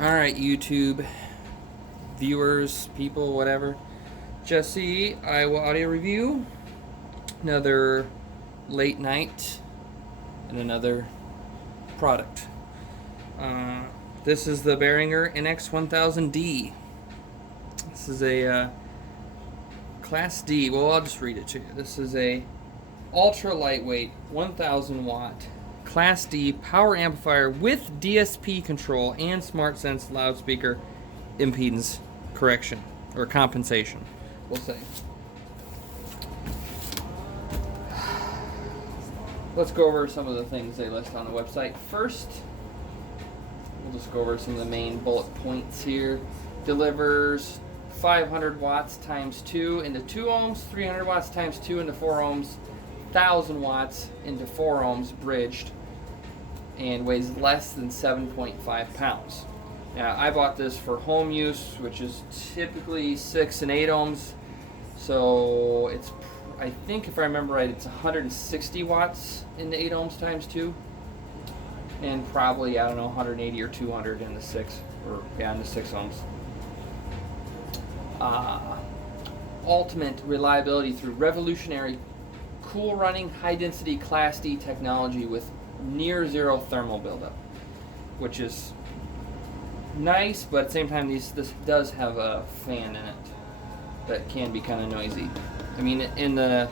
Alright, YouTube viewers, people, whatever. Jesse, I will audio review another late night and another product. This is the Behringer NX1000D. This is a Class D. Well, I'll just read it to you. This is a ultra lightweight 1000 watt Class D power amplifier with DSP control and SmartSense loudspeaker impedance correction or compensation, we'll say. Let's go over some of the things they list on the website. First, we'll just go over some of the main bullet points here. Delivers 500 watts times 2 into 2 ohms, 300 watts times 2 into 4 ohms, 1000 watts into 4 ohms bridged, and weighs less than 7.5 pounds. Now, I bought this for home use, which is typically 6 and 8 ohms. So it's, I think if I remember right, it's 160 watts in the 8 ohms times 2, and probably, I don't know, 180 or 200 in the 6, or yeah, in the 6 ohms. Ultimate reliability through revolutionary cool running high density Class D technology with near zero thermal buildup, which is nice, but at the same time this does have a fan in it that can be kind of noisy. I mean, in the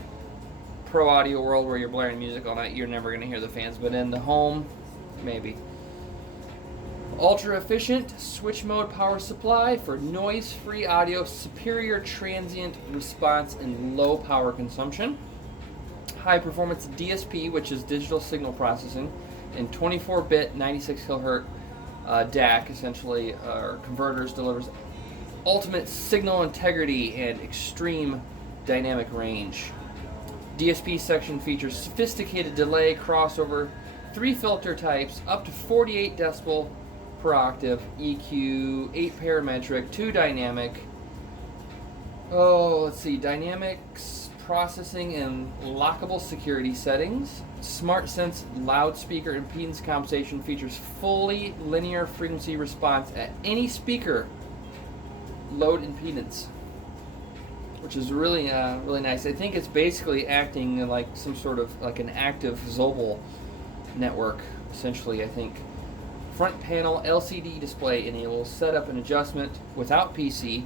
pro audio world where you're blaring music all night, you're never going to hear the fans, but in the home, maybe. Ultra efficient switch mode power supply for noise free audio, superior transient response and low power consumption. High performance DSP, which is digital signal processing, and 24-bit 96 kHz DAC, essentially, or converters, delivers ultimate signal integrity and extreme dynamic range. DSP section features sophisticated delay, crossover, 3 filter types, up to 48 decibel per octave, EQ, 8 parametric, 2 dynamic. Dynamics processing and lockable security settings. SmartSense loudspeaker impedance compensation features fully linear frequency response at any speaker load impedance, which is really really nice. I think it's basically acting like some sort of like an active Zobel network, essentially. I think front panel LCD display enables setup and adjustment without PC.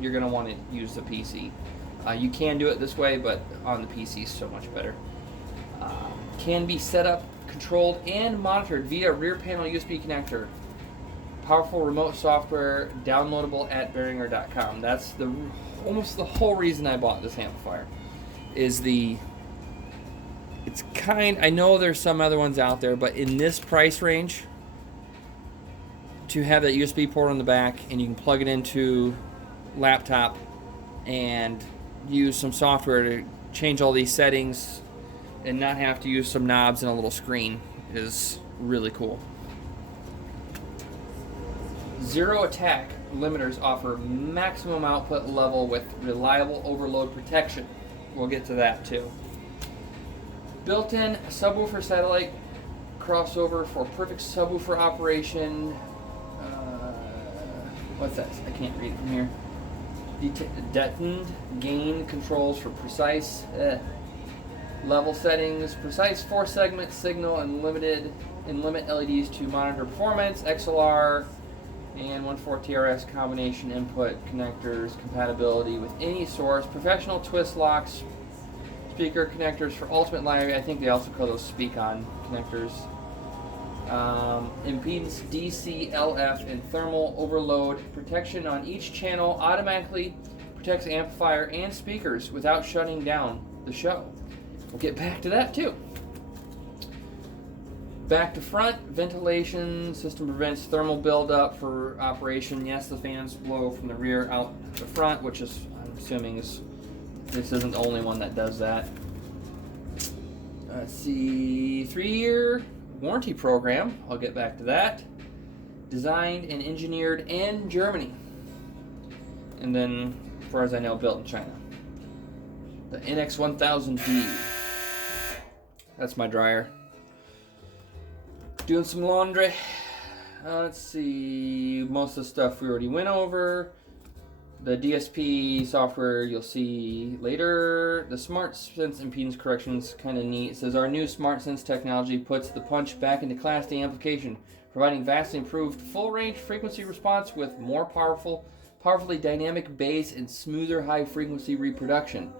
You're going to want to use the PC. You can do it this way, but on the PC is so much better. Can be set up, controlled, and monitored via rear panel USB connector. Powerful remote software downloadable at Behringer.com. That's almost the whole reason I bought this amplifier. I know there's some other ones out there, but in this price range, to have that USB port on the back and you can plug it into laptop and use some software to change all these settings and not have to use some knobs and a little screen is really cool. Zero attack limiters offer maximum output level with reliable overload protection. We'll get to that too. Built-in subwoofer satellite crossover for perfect subwoofer operation. What's that? I can't read it from here. Detoned gain controls for precise level settings, precise 4-segment signal, and limit LEDs to monitor performance, XLR, and 1.4 TRS combination input connectors, compatibility with any source, professional twist locks, speaker connectors for ultimate library. I think they also call those speak-on connectors. Impedance DC, LF, and thermal overload protection on each channel automatically protects amplifier and speakers without shutting down the show. We'll get back to that too. Back to front, ventilation system prevents thermal buildup for operation. Yes, the fans blow from the rear out the front, which is, I'm assuming, this isn't the only one that does that. Let's see, 3-year warranty program. I'll get back to that. Designed and engineered in Germany, and then, as far as I know, built in China. The NX1000D. That's my dryer. Doing some laundry. Let's see. Most of the stuff we already went over. The DSP software you'll see later. The SmartSense impedance correction's kind of neat. It says our new SmartSense technology puts the punch back into Class D amplification, providing vastly improved full-range frequency response with more powerfully dynamic bass and smoother high-frequency reproduction.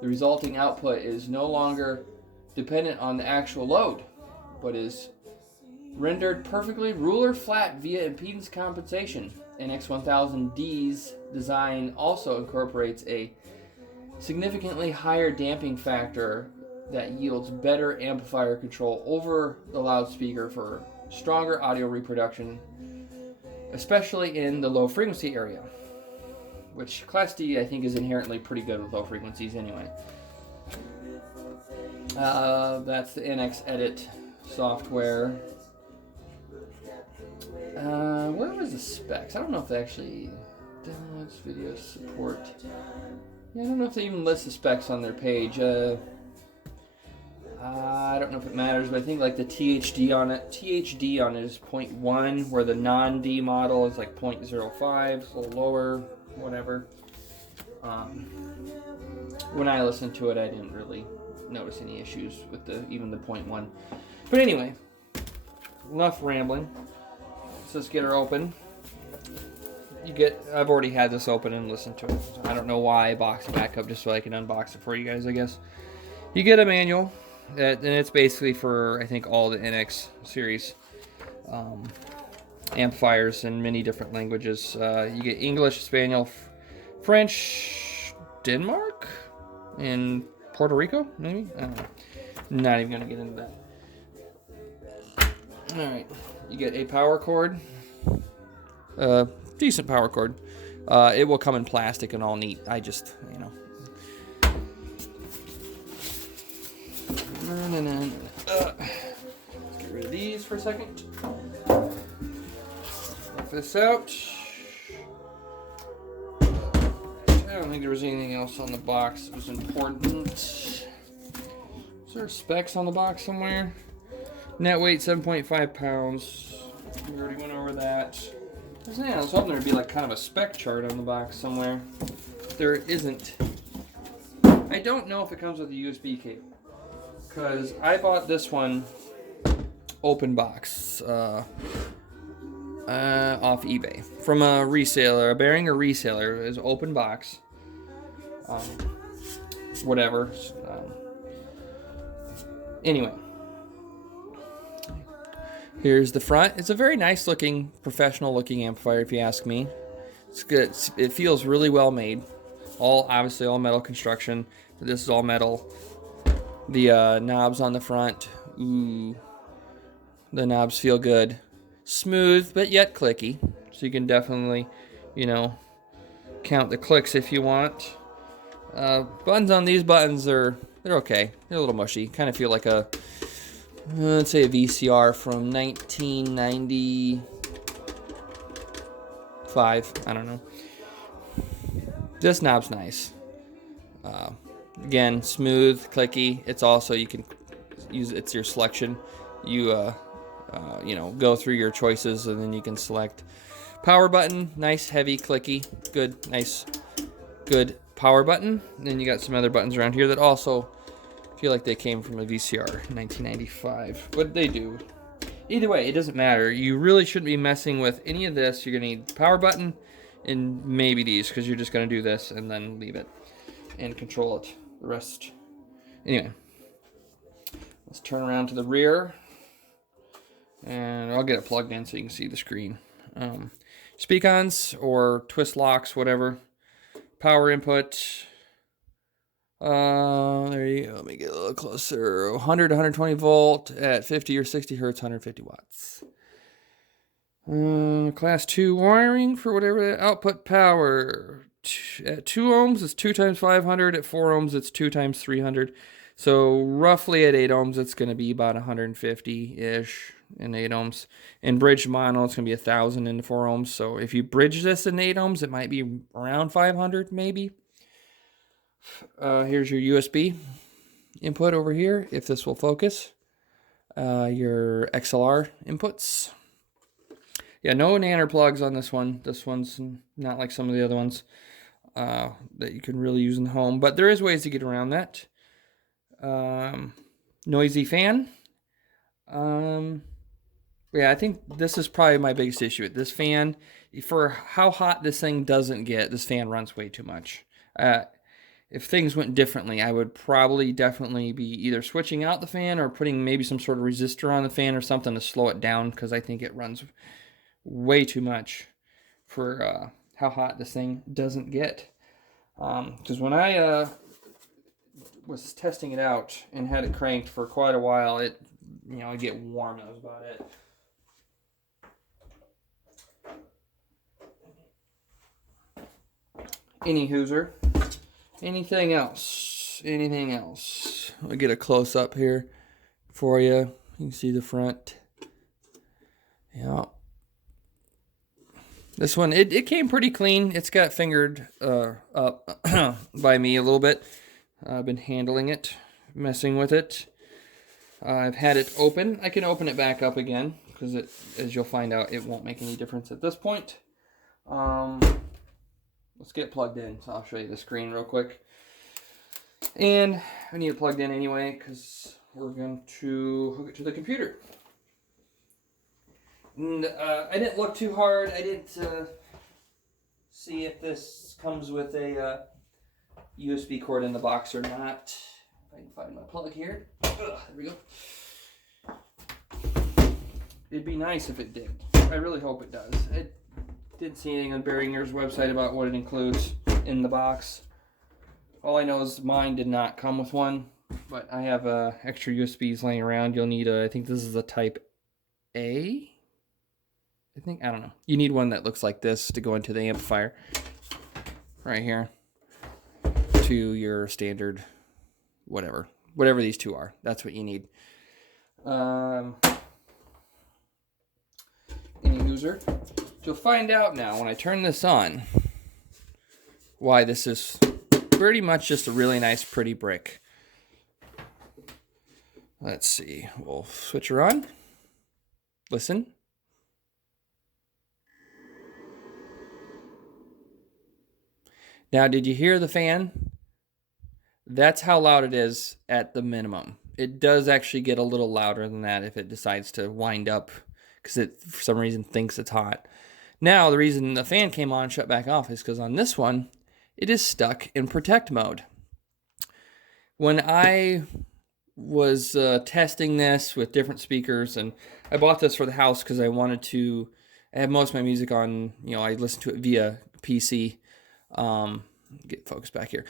The resulting output is no longer dependent on the actual load, but is rendered perfectly ruler flat via impedance compensation. NX1000D's design also incorporates a significantly higher damping factor that yields better amplifier control over the loudspeaker for stronger audio reproduction, especially in the low frequency area, which Class D I think is inherently pretty good with low frequencies anyway. That's the NX Edit software. Where was the specs? I don't know if they actually downloads video support. Yeah, I don't know if they even list the specs on their page. I don't know if it matters, but I think like the THD on it is 0.1, where the non-D model is like 0.05, it's a little lower, whatever. When I listened to it, I didn't really notice any issues with even the 0.1. But anyway, enough rambling. So let's get her open. I've already had this open and listened to it. I don't know why I boxed it back up, just so I can unbox it for you guys, I guess. You get a manual, and it's basically for, I think, all the NX series amplifiers in many different languages. You get English, Spanish, French, Denmark, and Puerto Rico, maybe? I don't know. Not even going to get into that. Alright, you get a power cord. Decent power cord. It will come in plastic and all neat. I just, Let's get rid of these for a second. Check this out. I don't think there was anything else on the box that was important. Is there specs on the box somewhere? Net weight 7.5 pounds. We already went over that. I was hoping there'd be like kind of a spec chart on the box somewhere. There isn't. I don't know if it comes with a USB cable, because I bought this one open box off eBay from a reseller, a Behringer reseller. It was open box. Whatever. Anyway. Here's the front. It's a very nice looking, professional looking amplifier, if you ask me. It's good. It feels really well made. Obviously all metal construction. This is all metal. The knobs on the front. Ooh. The knobs feel good. Smooth, but yet clicky. So you can definitely, count the clicks if you want. Buttons on these buttons they're okay. They're a little mushy. Kind of feel like let's say a VCR from 1995. I don't know. This knob's nice. Again, smooth, clicky. It's also, you can use it's your selection. You go through your choices and then you can select. Power button, nice, heavy, clicky, good, nice, good power button. And then you got some other buttons around here that also feel like they came from a VCR in 1995. What did they do? Either way, it doesn't matter. You really shouldn't be messing with any of this. You're going to need the power button and maybe these, because you're just going to do this and then leave it and control it. The rest. Anyway, let's turn around to the rear. And I'll get it plugged in so you can see the screen. Speak-ons or twist locks, whatever. Power input. There you go. Let me get a little closer. 100 to 120 volt at 50 or 60 hertz, 150 watts. Class 2 wiring for whatever output power. At 2 ohms, it's 2 times 500. At 4 ohms, it's 2 times 300. So roughly at 8 ohms, it's going to be about 150-ish in 8 ohms. In bridge mono, it's going to be 1,000 into 4 ohms. So if you bridge this in 8 ohms, it might be around 500 maybe. Here's your USB input over here, if this will focus. Your XLR inputs. Yeah, no nanner plugs on this one. This one's not like some of the other ones that you can really use in the home, but there is ways to get around that. Noisy fan. Yeah, I think this is probably my biggest issue with this fan. For how hot this thing doesn't get, this fan runs way too much. If things went differently, I would probably definitely be either switching out the fan or putting maybe some sort of resistor on the fan or something to slow it down, because I think it runs way too much for how hot this thing doesn't get. Because when I was testing it out and had it cranked for quite a while, it, it'd get warm. That was about it. Any hooser. Anything else? Anything else? I'll get a close up here for you. You can see the front. Yeah. This one, it came pretty clean. It's got fingered up by me a little bit. I've been handling it, messing with it. I've had it open. I can open it back up again, because as you'll find out, it won't make any difference at this point. Let's get plugged in. So I'll show you the screen real quick. And I need it plugged in anyway, because we're going to hook it to the computer. And I didn't look too hard. I didn't see if this comes with a USB cord in the box or not. If I can find my plug here. There we go. It'd be nice if it did. I really hope it does. I didn't see anything on Behringer's website about what it includes in the box. All I know is mine did not come with one, but I have extra USBs laying around. You'll need I think this is a type A. I don't know. You need one that looks like this to go into the amplifier. Right here. To your standard, whatever these two are. That's what you need. Any user. You'll find out now when I turn this on why this is pretty much just a really nice, pretty brick. Let's see. We'll switch her on. Listen. Now, did you hear the fan? That's how loud it is at the minimum. It does actually get a little louder than that if it decides to wind up, because it, for some reason, thinks it's hot. Now, the reason the fan came on and shut back off is because on this one, it is stuck in protect mode. When I was testing this with different speakers, and I bought this for the house because I wanted to, I have most of my music on, I listen to it via PC. Get focused back here.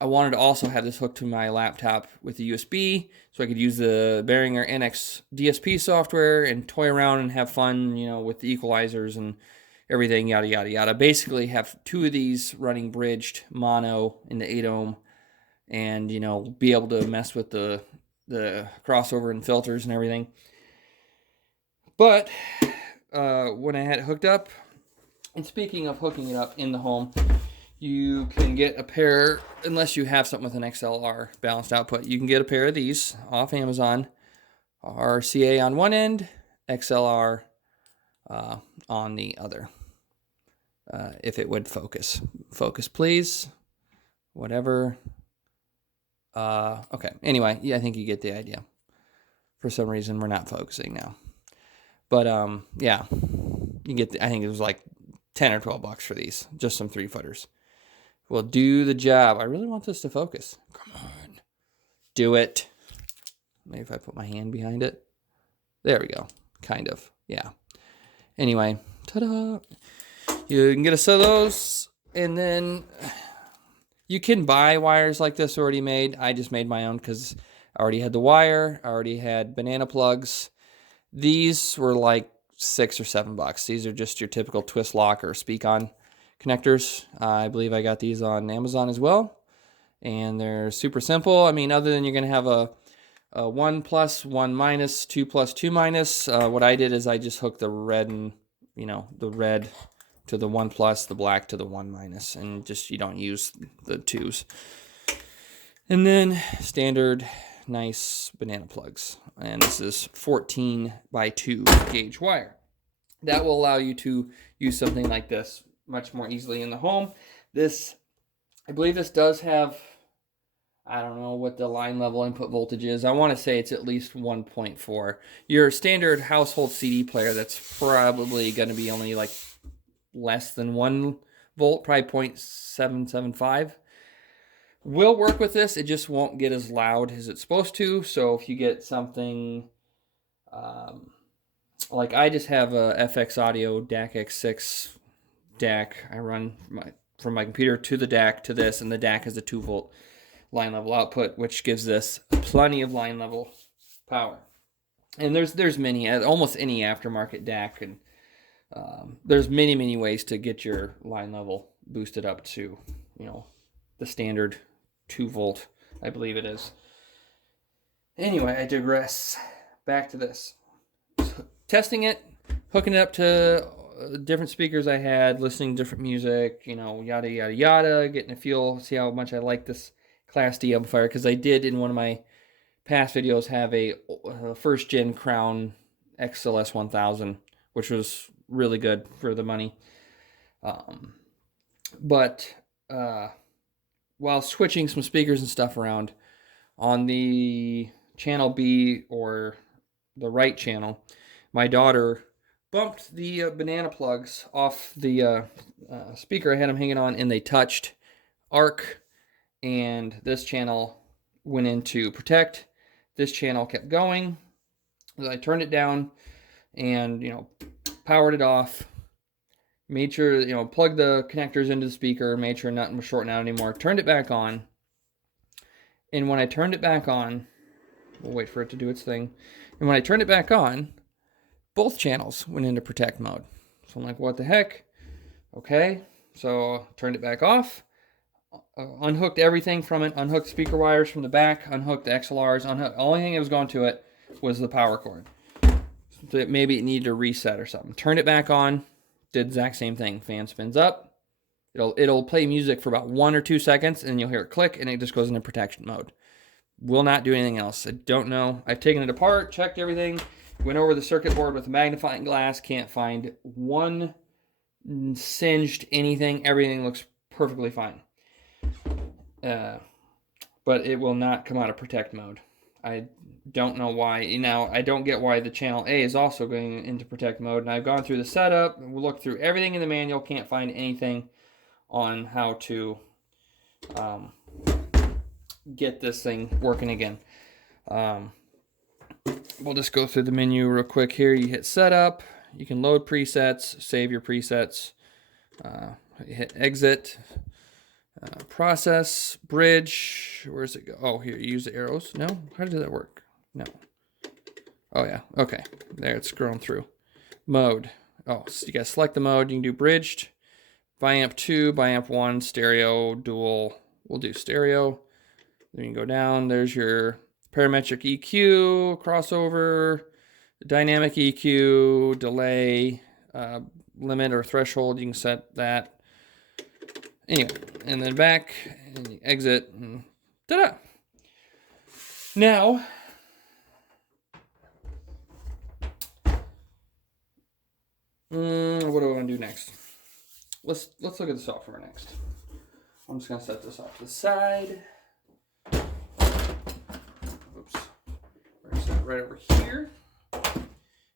I wanted to also have this hooked to my laptop with a USB, so I could use the Behringer NX1000D software and toy around and have fun, with the equalizers and everything, yada, yada, yada. Basically have two of these running bridged mono in the 8 ohm and, be able to mess with the crossover and filters and everything. But when I had it hooked up, and speaking of hooking it up in the home, you can get a pair, unless you have something with an XLR balanced output, you can get a pair of these off Amazon. RCA on one end, XLR on the other. If it would focus. Focus, please. Whatever. Okay. Anyway, yeah, I think you get the idea. For some reason, we're not focusing now. But, yeah. You get I think it was like 10 or 12 bucks for these. Just some 3-footers. Will do the job. I really want this to focus. Come on. Do it. Maybe if I put my hand behind it. There we go. Kind of. Yeah. Anyway. Ta-da. You can get a set of those. And then you can buy wires like this already made. I just made my own because I already had the wire. I already had banana plugs. These were like $6 or $7. These are just your typical twist lock or speak on connectors. I believe I got these on Amazon as well, and they're super simple. I mean, other than you're going to have a 1 plus, 1 minus, 2 plus, 2 minus. What I did is I just hooked the red and the red to the 1 plus, the black to the 1 minus, and just you don't use the 2s. And then standard nice banana plugs, and this is 14 by 2 gauge wire. that will allow you to use something like this much more easily in the home. This, I believe this does have, I don't know what the line level input voltage is. I want to say it's at least 1.4. Your standard household CD player, that's probably going to be only like less than 1 volt, probably 0.775. Will work with this. It just won't get as loud as it's supposed to. So if you get something like I just have a FX Audio DAC X6 DAC. I run from my computer to the DAC to this, and the DAC is a 2 volt line level output, which gives this plenty of line level power. And there's many, almost any aftermarket DAC, and there's many ways to get your line level boosted up to, you know, the standard 2 volt, I believe it is. Anyway, I digress. Back to this. Testing it, hooking it up to different speakers I had, listening to different music, you know, yada yada yada, getting a feel, see how much I like this Class D amplifier, because I did in one of my past videos have a first gen Crown XLS 1000, which was really good for the money. But while switching some speakers and stuff around on the channel B or the right channel, my daughter bumped the banana plugs off the speaker. I had them hanging on, and they touched arc, and this channel went into protect. This channel kept going. I turned it down and, you know, powered it off, made sure, you know, plugged the connectors into the speaker, made sure nothing was shorting out anymore, turned it back on. And when I turned it back on, we'll wait for it to do its thing. And when I turned it back on, both channels went into protect mode. So I'm like, what the heck? Okay, so turned it back off, unhooked everything from it, unhooked speaker wires from the back, unhooked the XLRs, unhooked, the only thing that was going to it was the power cord. So maybe it needed to reset or something. Turned it back on, did the exact same thing. Fan spins up, it'll play music for about 1 or 2 seconds, and you'll hear it click, and it just goes into protection mode. Will not do anything else. I don't know. I've taken it apart, checked everything, went over the circuit board with a magnifying glass, can't find one singed anything. Everything looks perfectly fine. But it will not come out of protect mode. I don't know why. Now, I don't get why the channel A is also going into protect mode. And I've gone through the setup, looked through everything in the manual, can't find anything on how to get this thing working again. We'll just go through the menu real quick here. You hit setup, you can load presets, save your presets, hit exit, process, bridge, where's it go? Oh, here, you use the arrows. No? How does that work? No. Oh, yeah. Okay. There, it's scrolling through. Mode. Oh, so you gotta select the mode. You can do bridged, biamp 2, biamp 1, stereo, dual. We'll do stereo. Then you can go down. There's your parametric EQ, crossover, dynamic EQ, delay, limit or threshold. You can set that. Anyway, and then back, and you exit, and ta-da! Now, what do I want to do next? Let's look at the software next. I'm just going to set this off to the side. Oops. There's that right over here.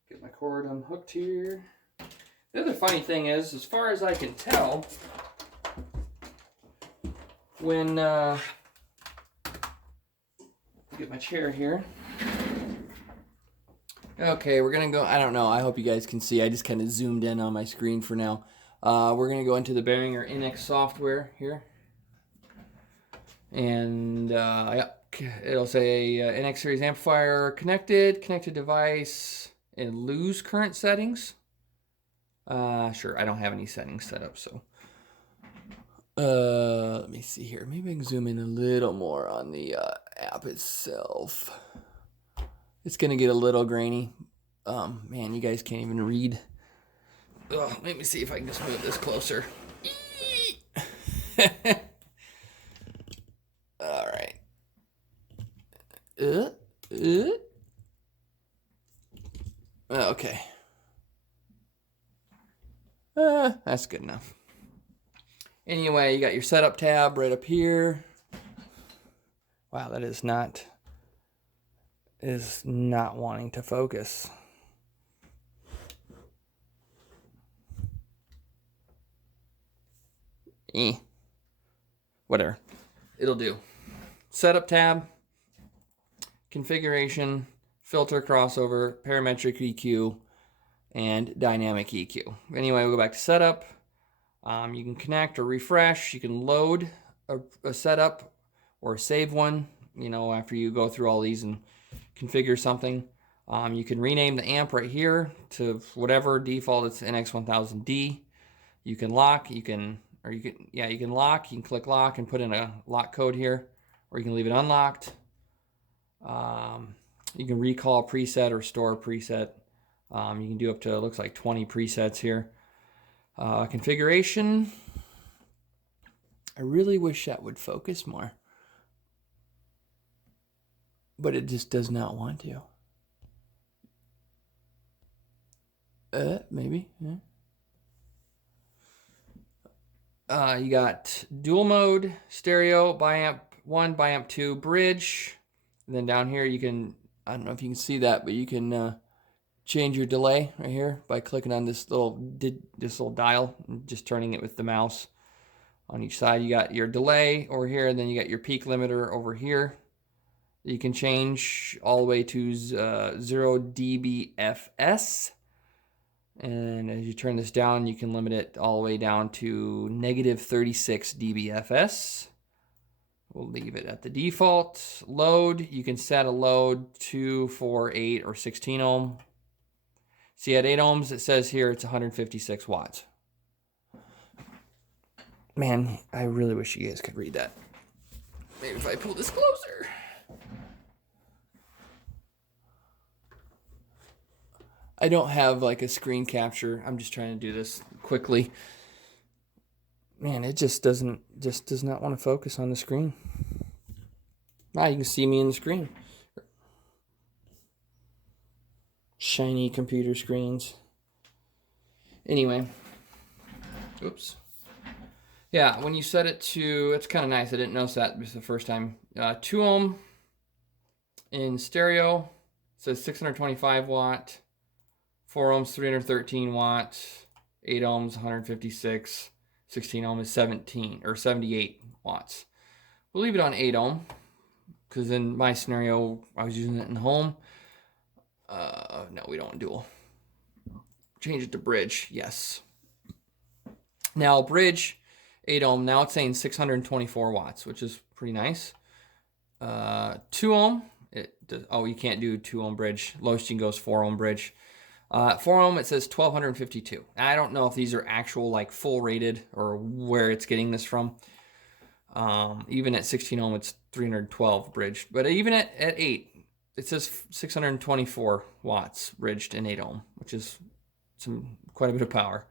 Get my cord unhooked here. The other funny thing is, as far as I can tell, when get my chair here. Okay, we're gonna go. I don't know. I hope you guys can see. I just kind of zoomed in on my screen for now. We're gonna go into the Behringer NX software here, and it'll say NX series amplifier connected device, and lose current settings. Sure. I don't have any settings set up, so. Let me see here. Maybe I can zoom in a little more on the app itself. It's gonna get a little grainy. Man, you guys can't even read. Let me see if I can just move this closer. All right. Okay. That's good enough. Anyway, you got your setup tab right up here. Wow, that is not wanting to focus. Whatever. It'll do. Setup tab, configuration, filter crossover, parametric EQ, and dynamic EQ. Anyway, we'll go back to setup. You can connect or refresh. You can load a setup or save one, you know, after you go through all these and configure something. You can rename the amp right here to whatever default. It's NX1000D. You can lock, you can lock, you can click lock and put in a lock code here, or you can leave it unlocked. You can recall a preset or store a preset. You can do up to, it looks like 20 presets here. Configuration. I really wish that would focus more, but it just does not want to. Maybe, yeah. You got dual mode, stereo, biamp 1, biamp 2, bridge. And then down here you can, I don't know if you can see that, but you can change your delay right here by clicking on this little dial and just turning it with the mouse. On each side you got your delay over here, and then you got your peak limiter over here. You can change all the way to 0 dBFS. And as you turn this down, you can limit it all the way down to negative 36 dBFS. We'll leave it at the default. Load, you can set a load 2, 4, 8, or 16 ohm. See, at 8 ohms, it says here it's 156 watts. Man, I really wish you guys could read that. Maybe if I pull this closer. I don't have like a screen capture. I'm just trying to do this quickly. Man, it just does not want to focus on the screen. Ah, you can see me in the screen. Shiny computer screens. Anyway. Oops. Yeah, when you set it to, it's kind of nice. I didn't notice that this the first time. 2 ohm in stereo. It says 625 watt. 4 ohms, 313 watts. 8 ohms, 156. 16 ohm is 17 or 78 watts. We'll leave it on 8 ohm because in my scenario, I was using it in the home. No, we don't want dual. Change it to bridge, yes. Now bridge, 8 ohm, now it's saying 624 watts, which is pretty nice. 2 ohm, you can't do 2 ohm bridge. Lowest you can go is 4 ohm bridge. 4 ohm, it says 1252. I don't know if these are actual like full rated or where it's getting this from. Even at 16 ohm, it's 312 bridged. But even at 8, it says 624 watts bridged in 8 ohm, which is quite a bit of power.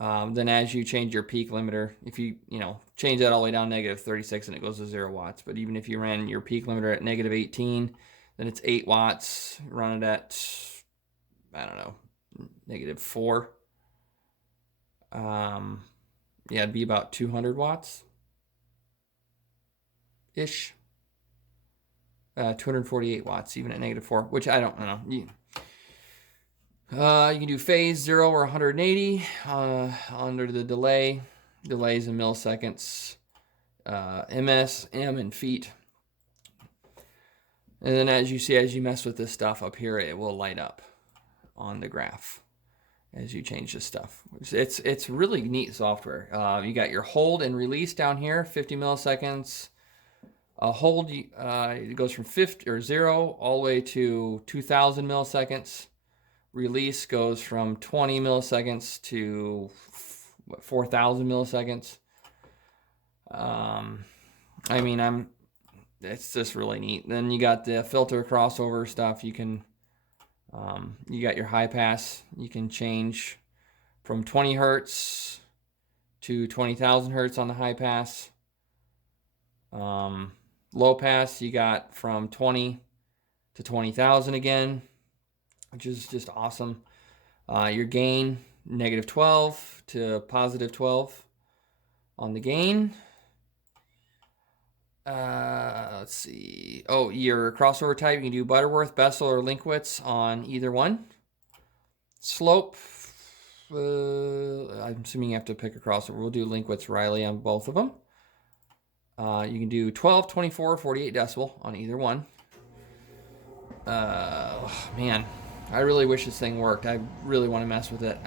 Then as you change your peak limiter, if you change that all the way down negative 36 and it goes to 0 watts. But even if you ran your peak limiter at negative 18, then it's 8 watts. Run it at, I don't know, negative 4. Yeah, it'd be about 200 watts ish. 248 watts even at negative 4, which I don't know. You can do phase 0 or 180 under the delay. Delays in milliseconds. MS, M in feet. And then as you see, as you mess with this stuff up here, it will light up on the graph as you change this stuff. It's really neat software. You got your hold and release down here, 50 milliseconds. Hold, it goes from 50 or 0 all the way to 2000 milliseconds. Release goes from 20 milliseconds to 4,000 milliseconds. It's just really neat. Then you got the filter crossover stuff. You can, you got your high pass. You can change from 20 hertz to 20,000 hertz on the high pass. Low pass, you got from 20 to 20,000 again, which is just awesome. Your gain, -12 to +12 on the gain. Let's see. Oh, your crossover type, you can do Butterworth, Bessel, or Linkwitz on either one. Slope, I'm assuming you have to pick a crossover. We'll do Linkwitz Riley on both of them. You can do 12, 24, 48 decibel on either one. Man, I really wish this thing worked. I really want to mess with it.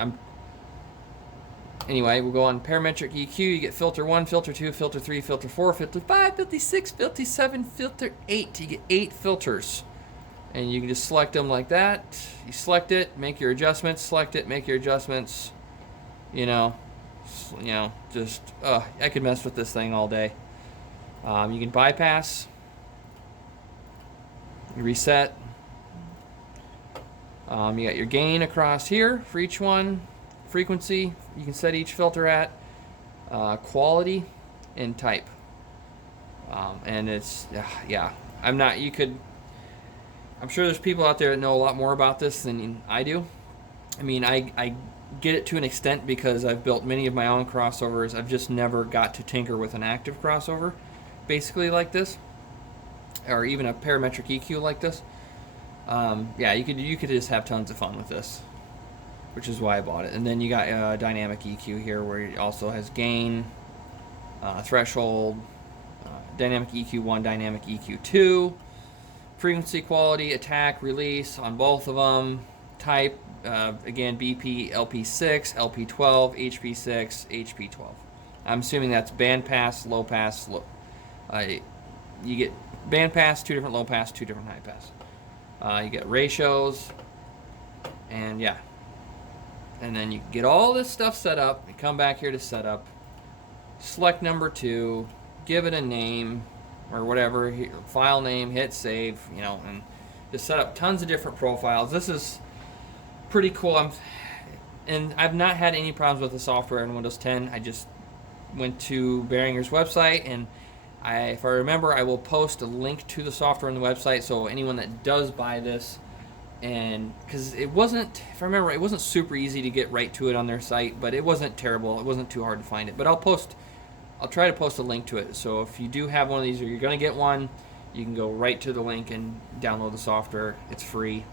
Anyway, we'll go on Parametric EQ. You get filter 1, filter 2, filter 3, filter 4, filter 5, filter 6, filter 7, filter 8. You get 8 filters. And you can just select them like that. You select it, make your adjustments, select it, make your adjustments. You know, just, I could mess with this thing all day. You can bypass, reset. You got your gain across here for each one. Frequency, you can set each filter at, quality, and type. And it's, yeah, I'm sure there's people out there that know a lot more about this than I do. I mean, I get it to an extent because I've built many of my own crossovers. I've just never got to tinker with an active crossover, basically like this, or even a parametric EQ like this. Yeah, you could just have tons of fun with this, which is why I bought it. And then you got dynamic EQ here, where it also has gain, threshold, dynamic EQ1, dynamic EQ2, frequency, quality, attack, release on both of them, type, again, BP, LP6, LP12, HP6, HP12. I'm assuming that's band pass, low pass, you get band pass, 2 different low pass, 2 different high pass. You get ratios, and yeah. And then you get all this stuff set up. You come back here to setup, select number 2, give it a name or whatever, file name, hit save, and just set up tons of different profiles. This is pretty cool. And I've not had any problems with the software in Windows 10. I just went to Behringer's website, and if I remember, I will post a link to the software on the website, so anyone that does buy this, and because it wasn't, if I remember, it wasn't super easy to get right to it on their site, but it wasn't terrible. It wasn't too hard to find it. But I'll try to post a link to it. So if you do have one of these, or you're going to get one, you can go right to the link and download the software. It's free.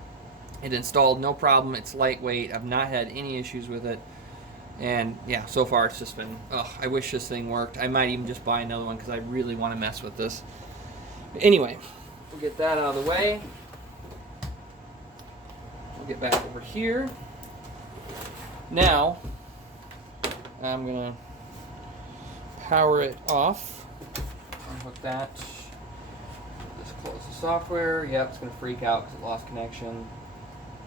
It installed no problem. It's lightweight. I've not had any issues with it. And yeah, so far it's just been, I wish this thing worked. I might even just buy another one because I really want to mess with this. But anyway, we'll get that out of the way. We'll get back over here. Now, I'm going to power it off. Unhook that. Just close the software. Yep, it's going to freak out because it lost connection.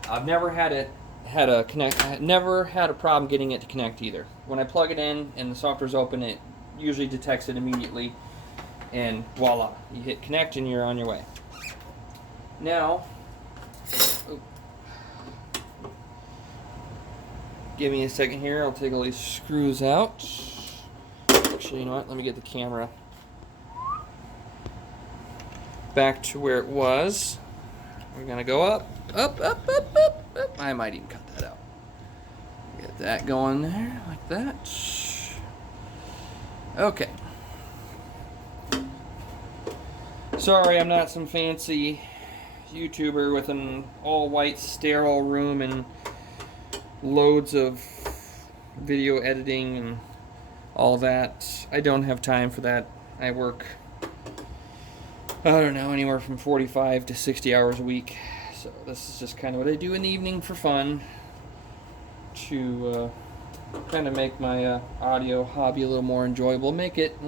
I've never had a problem getting it to connect either. When I plug it in and the software's open, it usually detects it immediately, and voila, you hit connect and you're on your way. Now, give me a second here. I'll take all these screws out. Actually, you know what? Let me get the camera back to where it was. We're gonna go up. I might even cut that out. Get that going there, like that. Okay. Sorry, I'm not some fancy YouTuber with an all-white sterile room and loads of video editing and all that. I don't have time for that. I work, I don't know, anywhere from 45 to 60 hours a week. So this is just kind of what I do in the evening for fun, to kind of make my audio hobby a little more enjoyable, make it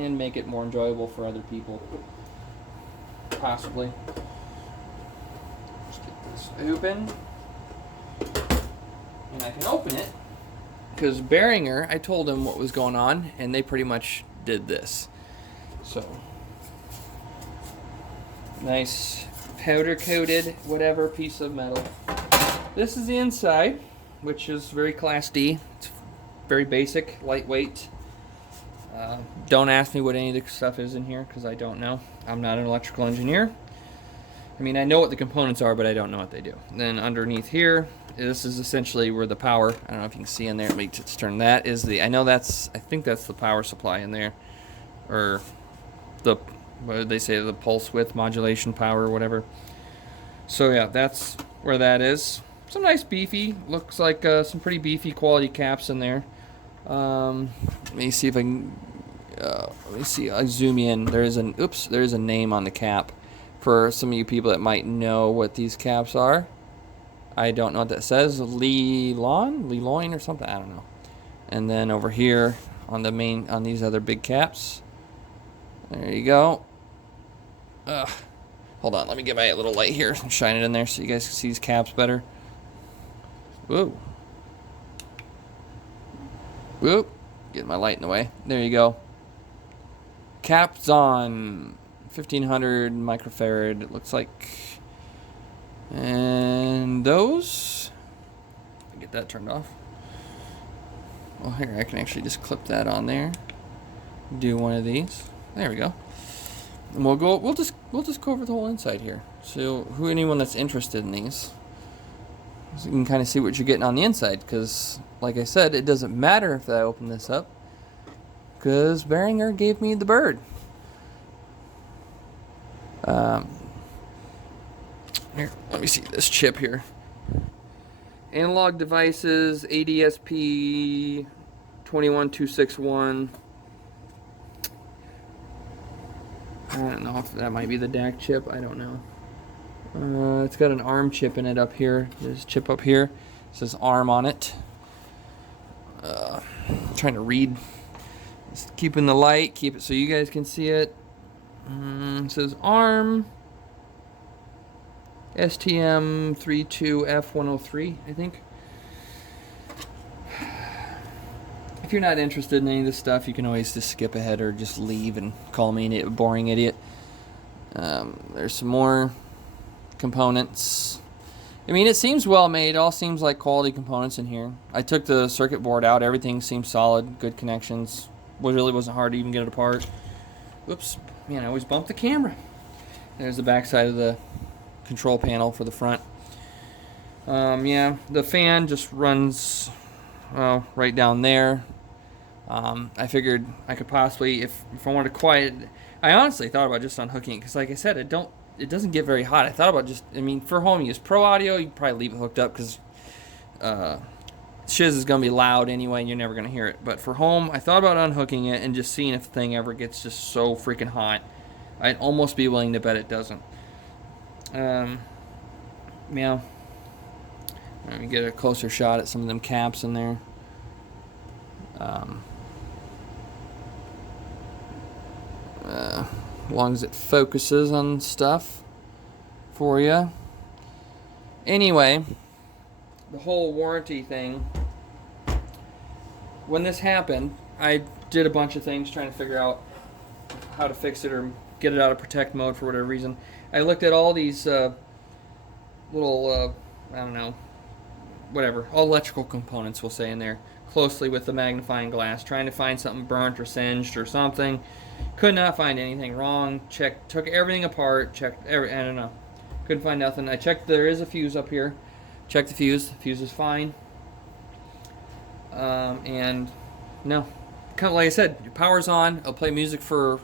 more enjoyable for other people, possibly. Let's get this open, and I can open it because Behringer, I told them what was going on, and they pretty much did this. So nice powder coated whatever piece of metal. This is the inside, which is very Class D. It's very basic, lightweight. Don't ask me what any of the stuff is in here because I don't know. I'm not an electrical engineer. I mean, I know what the components are, but I don't know what they do. And then underneath here this is essentially where the power, I don't know if you can see in there, let me just turn, that is the, I think that's the power supply in there, or the, what did they say, the pulse width modulation power or whatever. So yeah, that's where that is. Some nice beefy, looks like some pretty beefy quality caps in there. Let me see if I can, let me see, I zoom in. There's a name on the cap for some of you people that might know what these caps are. I don't know what that says. Leloin or something, I don't know. And then over here on the main, on these other big caps, there you go. Hold on, let me get my little light here and shine it in there so you guys can see these caps better. Whoa. Whoop. Getting my light in the way. There you go. Caps on 1500 microfarad, it looks like. And those, get that turned off. Well, here, I can actually just clip that on there. Do one of these. There we go. And we'll just go over the whole inside here. So anyone that's interested in these, so you can kind of see what you're getting on the inside, because like I said, it doesn't matter if I open this up, because Behringer gave me the bird. Here, let me see this chip here. Analog devices, ADSP 21261. I don't know if that might be the DAC chip. I don't know. It's got an ARM chip in it up here. There's a chip up here. It says ARM on it. I'm trying to read. Just keeping the light. Keep it so you guys can see it. It says ARM. STM32F103, I think. If you're not interested in any of this stuff, you can always just skip ahead or just leave and call me a boring idiot. There's some more components. I mean, it seems well made. It all seems like quality components in here. I took the circuit board out. Everything seems solid. Good connections. It really wasn't hard to even get it apart. Whoops. Man, I always bump the camera. There's the back side of the control panel for the front. Yeah, the fan just runs right down there. I figured I could possibly, if I wanted to quiet it, I honestly thought about just unhooking it, because like I said, it doesn't get very hot. I thought about just, I mean, for home use, pro audio, you can probably leave it hooked up, because shiz is going to be loud anyway, and you're never going to hear it. But for home, I thought about unhooking it and just seeing if the thing ever gets just so freaking hot. I'd almost be willing to bet it doesn't. Yeah. Let me get a closer shot at some of them caps in there. As long as it focuses on stuff for you. Anyway, the whole warranty thing. When this happened, I did a bunch of things trying to figure out how to fix it or get it out of protect mode for whatever reason. I looked at all these little, I don't know, whatever, all electrical components, we'll say, in there, closely with the magnifying glass, trying to find something burnt or singed or something. Could not find anything wrong. Took everything apart, checked I don't know. Couldn't find nothing. I checked, there is a fuse up here. Checked the fuse. The fuse is fine. And no, kind of like I said, your power's on. It'll play music for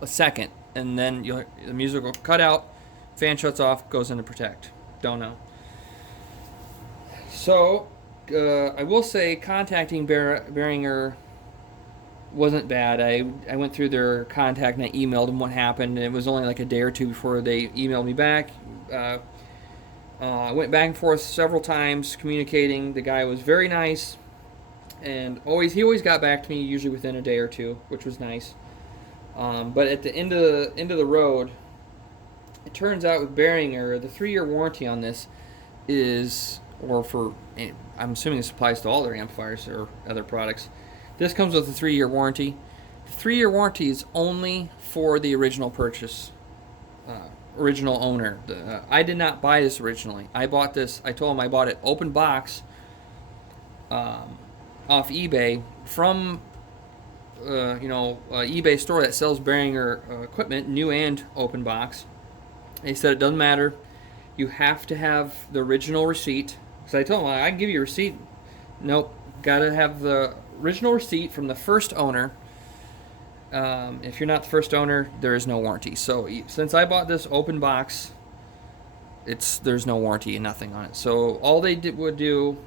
a second, and then the music will cut out. Fan shuts off, goes into protect. Don't know. So, I will say contacting Behringer wasn't bad. I went through their contact and I emailed them what happened. And it was only like a day or two before they emailed me back. I went back and forth several times communicating. The guy was very nice, and he always got back to me, usually within a day or two, which was nice. But at the end of the road, it turns out with Behringer, the 3-year warranty on this is, or for, I'm assuming this applies to all their amplifiers or other products. This comes with a 3-year warranty. The 3-year warranty is only for the original purchase, original owner. I did not buy this originally. I bought this, I told him I bought it open box off eBay from eBay store that sells Behringer equipment, new and open box. They said it doesn't matter. You have to have the original receipt So I told him, I can give you a receipt. Nope, gotta have the original receipt from the first owner. If you're not the first owner, there is no warranty. So since I bought this open box, there's no warranty and nothing on it. So all they would do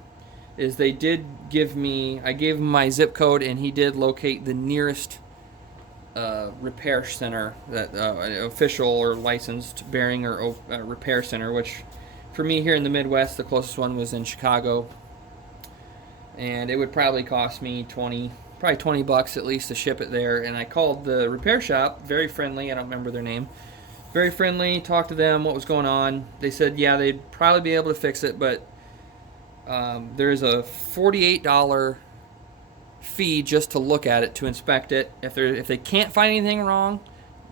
is they did give me, I gave him my zip code, and he did locate the nearest repair center, that official or licensed Behringer repair center, which for me here in the Midwest, the closest one was in Chicago, and it would probably cost me probably $20 at least to ship it there. And I called the repair shop, very friendly, I don't remember their name, very friendly, talked to them what was going on. They said yeah, they'd probably be able to fix it, but there's a $48 fee just to look at it, to inspect it. If they can't find anything wrong,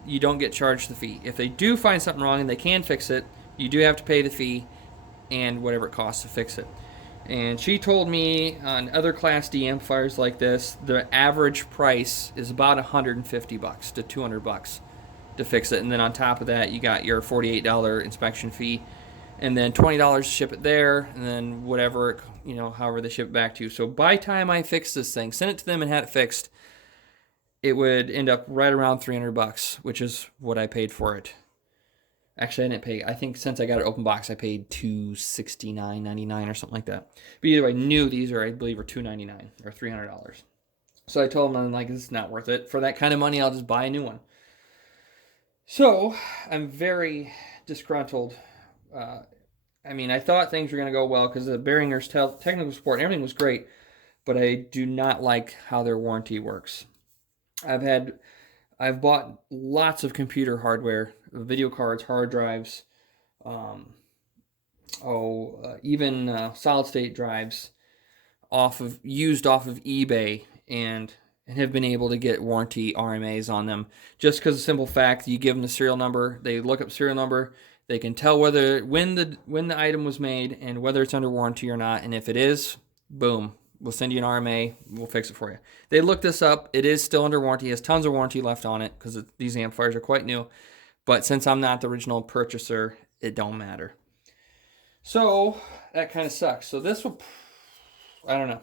you don't get charged the fee. If they do find something wrong and they can fix it, you do have to pay the fee and whatever it costs to fix it. And she told me on other Class D amplifiers like this, the average price is about $150 to $200 to fix it. And then on top of that, you got your $48 inspection fee, and then $20 to ship it there, and then whatever, however they ship it back to you. So by the time I fixed this thing, sent it to them and had it fixed, it would end up right around $300, which is what I paid for it. Actually, I didn't pay. I think since I got it open box, I paid $269.99 or something like that. But either way, new these are, I believe, are $299 or $300. So I told them, I'm like, this is not worth it. For that kind of money, I'll just buy a new one. So I'm very disgruntled. I thought things were going to go well because the Behringer's technical support, everything was great, but I do not like how their warranty works. I've bought lots of computer hardware, video cards, hard drives, even solid state drives used off of eBay, and have been able to get warranty RMAs on them just because of the simple fact you give them the serial number, they look up serial number, they can tell when the item was made and whether it's under warranty or not, and if it is, boom, we'll send you an RMA, we'll fix it for you. They looked this up, it is still under warranty, has tons of warranty left on it because these amplifiers are quite new, but since I'm not the original purchaser, it don't matter. So that kind of sucks. So this will, I don't know.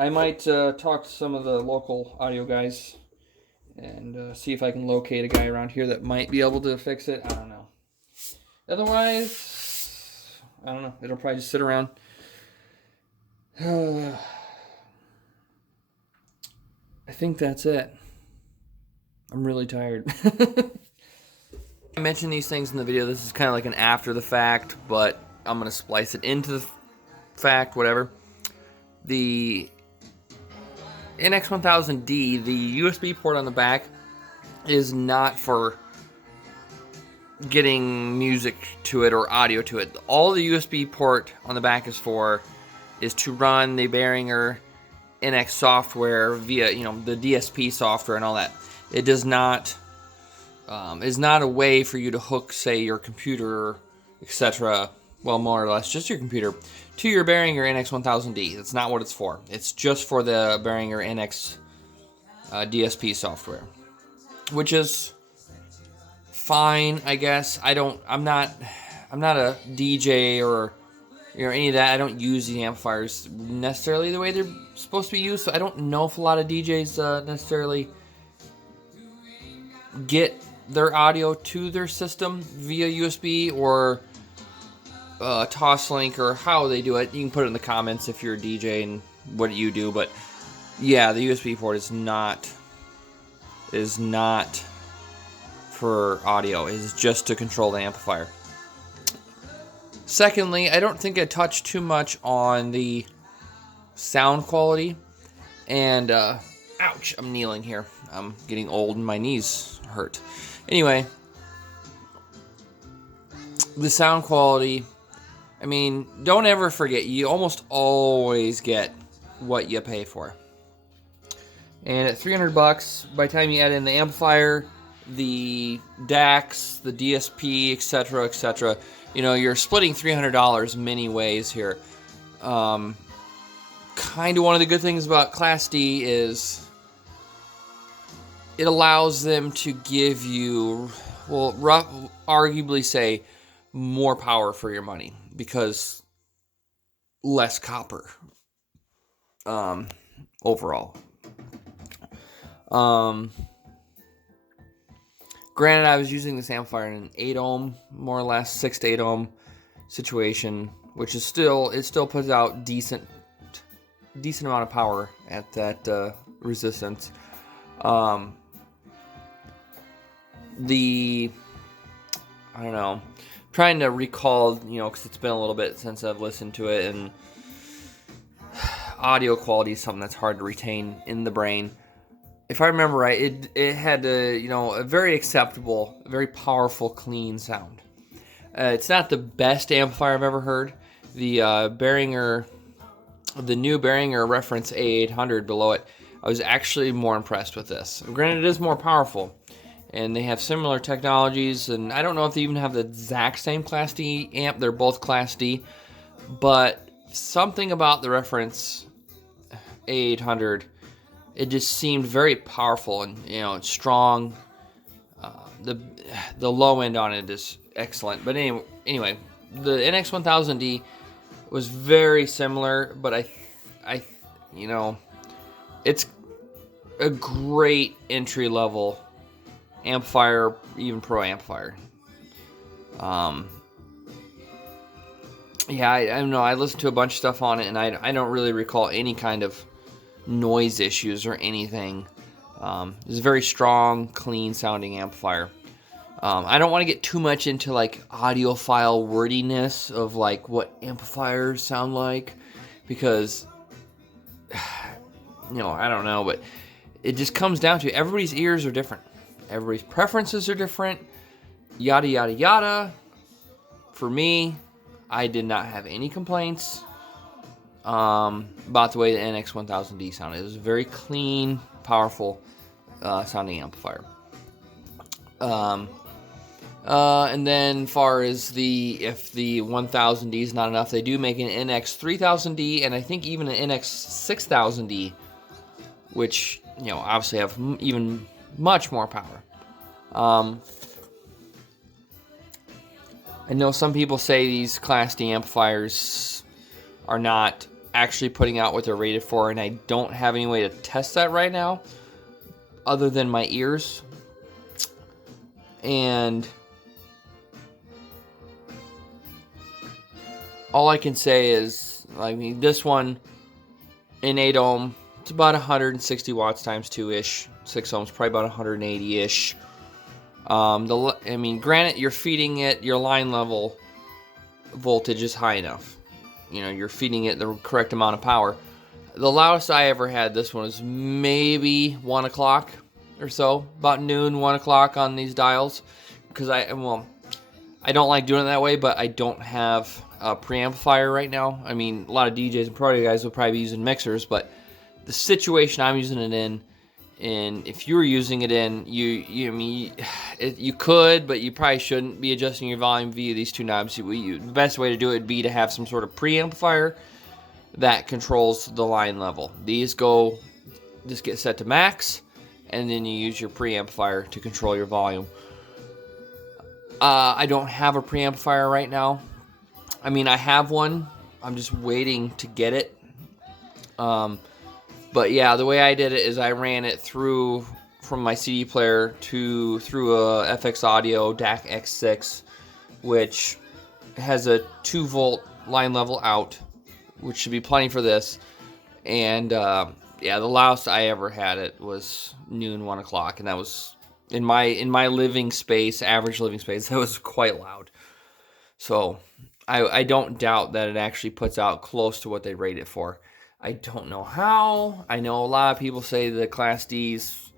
I might talk to some of the local audio guys and see if I can locate a guy around here that might be able to fix it. I don't know. Otherwise, I don't know. It'll probably just sit around. I think that's it. I'm really tired. I mentioned these things in the video. This is kind of like an after the fact, but I'm going to splice it into the fact, whatever. The NX1000D, the USB port on the back, is not for getting music to it or audio to it. All the USB port on the back is to run the Behringer NX software via, the DSP software and all that. It does not, is not a way for you to hook, say, your computer, etc., well, more or less just your computer, to your Behringer NX1000D. That's not what it's for. It's just for the Behringer NX DSP software, which is fine, I guess. I'm not a DJ or any of that. I don't use these amplifiers necessarily the way they're supposed to be used, so I don't know if a lot of DJs necessarily get their audio to their system via USB or Toslink, or how they do it. You can put it in the comments if you're a DJ and what you do, but yeah, the USB port is not for audio. It is just to control the amplifier. Secondly, I don't think I touched too much on the sound quality, and ouch, I'm kneeling here. I'm getting old and my knees hurt. Anyway, the sound quality, don't ever forget, you almost always get what you pay for. And at $300, by the time you add in the amplifier, the DACs, the DSP, etc., you're splitting $300 many ways here. Kind of one of the good things about Class D is it allows them to give you, arguably say, more power for your money, because less copper overall. Granted, I was using this amplifier in an 8 ohm, more or less 6 to 8 ohm situation, which is still, it still puts out decent amount of power at that resistance. I don't know, trying to recall, because it's been a little bit since I've listened to it, and audio quality is something that's hard to retain in the brain. If I remember right, it had a very acceptable, very powerful, clean sound. It's not the best amplifier I've ever heard. The new Behringer reference A800 below it, I was actually more impressed with this. Granted, it is more powerful, and they have similar technologies, and I don't know if they even have the exact same Class D amp. They're both Class D, but something about the reference A800, it just seemed very powerful and strong. The low end on it is excellent. But anyway, the NX1000D was very similar, but I it's a great entry level amplifier, even pro amplifier. Yeah, I don't know. I listened to a bunch of stuff on it, and I don't really recall any kind of noise issues or anything. It's a very strong, clean sounding amplifier. I don't want to get too much into like audiophile wordiness of like what amplifiers sound like, because I don't know, but it just comes down to everybody's ears are different. Everybody's preferences are different. Yada, yada, yada. For me, I did not have any complaints about the way the NX1000D sounded. It was a very clean, powerful sounding amplifier. And then far as if the 1000D is not enough, they do make an NX3000D and I think even an NX6000D, which, obviously have even much more power. I know some people say these Class D amplifiers are not actually putting out what they're rated for, and I don't have any way to test that right now other than my ears. And all I can say is, this one in 8 ohm, it's about 160 watts times 2-ish. 6 ohms, probably about 180-ish. Granted, you're feeding it, your line level voltage is high enough. You're feeding it the correct amount of power. The loudest I ever had this one was maybe 1 o'clock or so, about noon, 1 o'clock on these dials. Because I don't like doing it that way, but I don't have a preamplifier right now. I mean, a lot of DJs and pro guys will probably be using mixers, but the situation I'm using it in, and if you were using it in, you could, but you probably shouldn't be adjusting your volume via these two knobs. The best way to do it would be to have some sort of preamplifier that controls the line level. These just get set to max, and then you use your preamplifier to control your volume. I don't have a preamplifier right now. I have one. I'm just waiting to get it. But yeah, the way I did it is I ran it from my CD player through a FX Audio DAC X6, which has a 2-volt line level out, which should be plenty for this. And the loudest I ever had it was noon, 1 o'clock, and that was in my living space, average living space. That was quite loud. So I don't doubt that it actually puts out close to what they rate it for. I don't know how. I know a lot of people say the Class Ds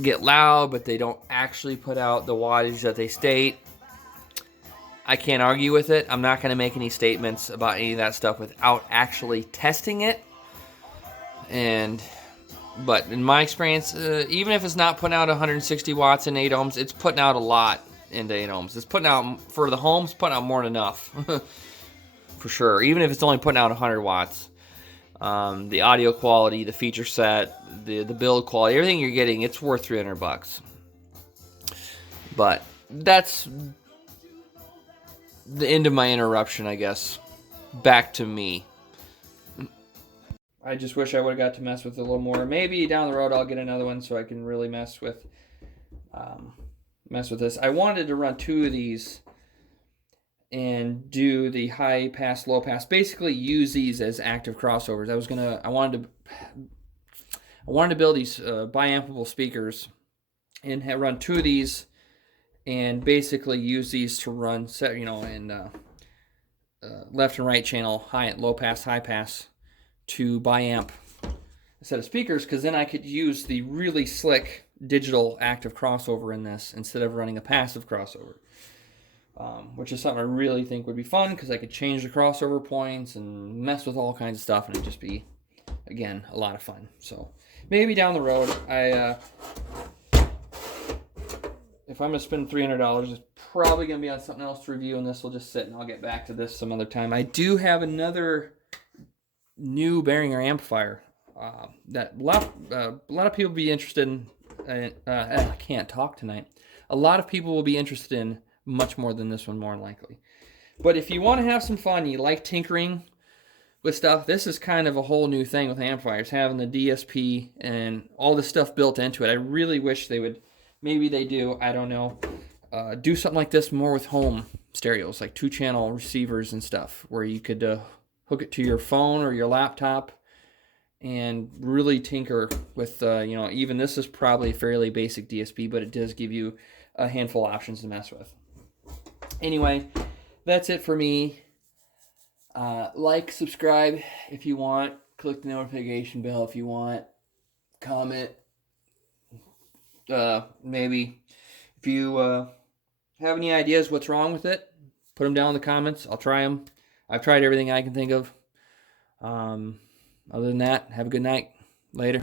get loud, but they don't actually put out the wattage that they state. I can't argue with it. I'm not going to make any statements about any of that stuff without actually testing it. But in my experience, even if it's not putting out 160 watts in 8 ohms, it's putting out a lot into 8 ohms. It's putting out, for the homes, putting out more than enough. For sure. Even if it's only putting out 100 watts. The audio quality, the feature set, the build quality, everything you're getting, it's worth $300. But that's the end of my interruption, I guess. Back to me. I just wish I would have got to mess with it a little more. Maybe down the road I'll get another one so I can really mess with this. I wanted to run 2 of these and do the high pass, low pass. Basically use these as active crossovers. I wanted to build these biampable speakers and run 2 of these and basically use these to run in left and right channel, high, low pass, high pass, to biamp a set of speakers, because then I could use the really slick digital active crossover in this instead of running a passive crossover, which is something I really think would be fun, because I could change the crossover points and mess with all kinds of stuff, and it'd just be, again, a lot of fun. So maybe down the road, if I'm going to spend $300, it's probably going to be on something else to review, and this will just sit, and I'll get back to this some other time. I do have another new Behringer amplifier that a lot of people will be interested in. I can't talk tonight. A lot of people will be interested in much more than this one, more than likely. But if you want to have some fun, you like tinkering with stuff, this is kind of a whole new thing with amplifiers, having the DSP and all this stuff built into it. I really wish they would, maybe they do, I don't know, do something like this more with home stereos, like 2-channel receivers and stuff, where you could hook it to your phone or your laptop and really tinker with, even this is probably a fairly basic DSP, but it does give you a handful of options to mess with. Anyway, that's it for me. Like, subscribe if you want, click the notification bell if you want, comment, maybe if you have any ideas what's wrong with it, put them down in the comments. I'll try them. I've tried everything I can think of. Other than that, have a good night. Later.